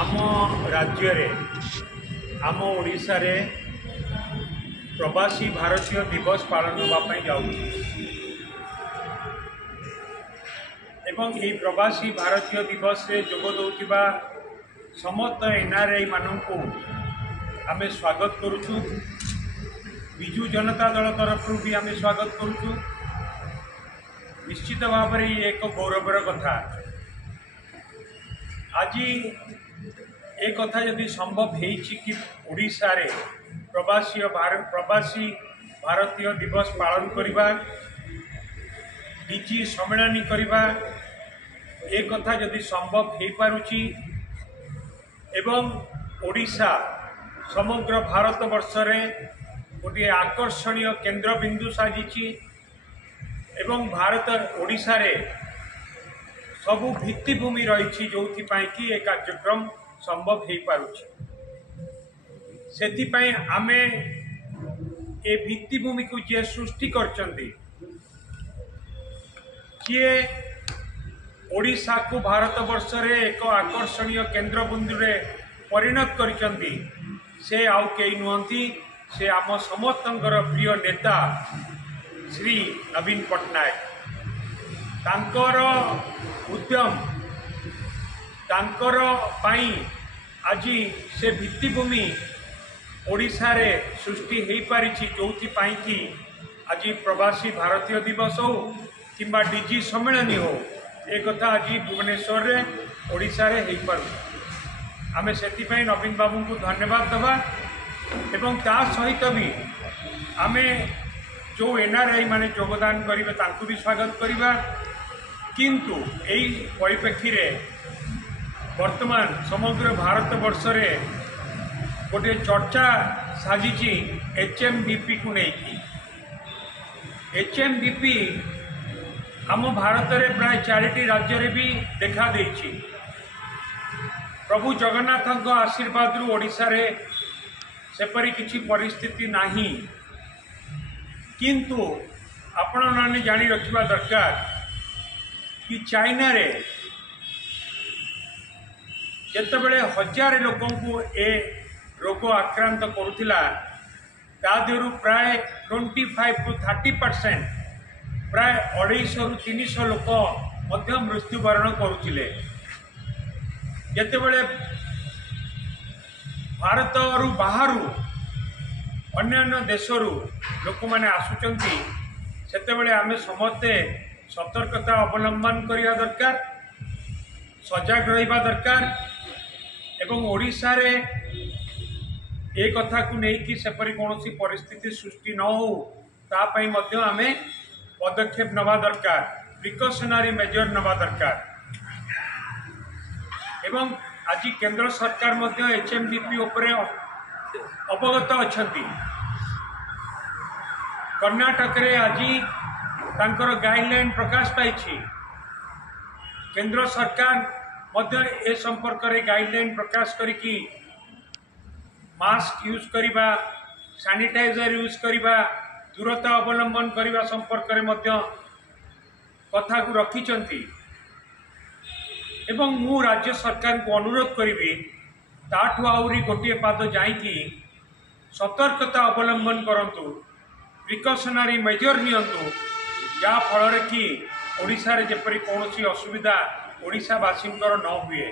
आम राज्य रे आम ओडिशा रे प्रवासी भारतीय दिवस पालन होगापाई जाऊँगी एवं ये प्रवासी भारतीय दिवस रे जोग दौथिबा समस्त एनआरआई मानू आमे स्वागत करुचु। विजु जनता दल तरफ भी आमे स्वागत करुचु। निश्चित भाव में एक गौरवर कथा आज एक कथा यदि संभव है कि ओडिशा रे प्रवासी भारतीय दिवस पालन करवा डीजी सम्मेलन करवा एक कथा यदि संभव हो पारुची एवं ओडिशा समग्र भारत वर्ष रे गोटे आकर्षणीय केंद्र बिंदु साजिची एवं भारत ओडिशा रे सबु भित्तिभूमि रही जो कि एक कार्यक्रम संभव हो पारुची। सेथिपाई आमे ए भित्तिभूमि को जे सृष्टि करचंदी किए ओडिशा को भारत वर्ष रे एक आकर्षणीय केंद्र बिंदु रे परिणत करचंदी से आउ केई नुहंती से आम समस्तंकर प्रिय नेता श्री नवीन पट्टनायक तांकर उद्यम तांकर पाई आज से भित्तिभूमि ओडिशा रे सृष्टि हो पारी जोथि पाई कि आज प्रवासी भारतीय दिवस हो किंबा डीजी सम्मेलन हो एक कथा आज भुवनेश्वर रे ओडिशा रे हो पारु आमे सेतिपई नवीन बाबू को धन्यवाद दबा एवं ता सहित भी आमे जो एनआरआई माने योगदान करिवे तांकु भी स्वागत करिबा किंतु एई परिप्रेक्षी रे वर्तमान समग्र भारत वर्ष रे गोटे चर्चा साजिची एचएमडीपी को लेकिन एचएमडीपी आम भारत रे प्राय 4टी राज्य रे भी देखा देछि। प्रभु जगन्नाथ आशीर्वाद रु ओडिशा रे सेपरी किछि परिस्थिति नाही किंतु आपण माने जानी रखिबा दरकार कि चाइना रे जेतेबेले हजार लोकों को ए रोग आक्रांत करुथिला ता देरु प्राय 25 to 30% प्राय 250 रु 300 लोक मध्य मृत्युवरण करुथिले। जेतेबेले भारत रु बाहरु अन्य देशरू लोक मैंने आसुचंती सेतेबेले आमे समस्ते सतर्कता अवलंबन करिया दरकार सजग रहिबा दरकार एवं ओडिशा रे एक कथा को नहीं कि सेपरी कौन परिस्थिति सृष्टि न हो तापाई मध्य आमे पदक्षेप नवा दरकार प्रिकॉशनरी मेजर नवा दरकार एवं आज केंद्र सरकार मध्य एचएमडीपी उपरे अवगत अछंती। कर्नाटक रे आज तांकर गाइडलाइन प्रकाश पाई केंद्र सरकार मध्य ए संपर्क रे गाइडलाइन प्रकाश करिकी मास्क यूज करिबा सैनिटाइजर यूज करिबा दूरता अवलंबन करिबा संपर्क रे मध्य कथा को रखिचंती एवं मु राज्य सरकार को अनुरोध करी ताठू आउरी गोटे पाद जाइकी सतर्कता अवलंबन करंतु प्रिकॉशनरी मेजर नियंतु जा फल कि ओडिशा रे जेपरी कौन असुविधा ओडिशावासी न हुए।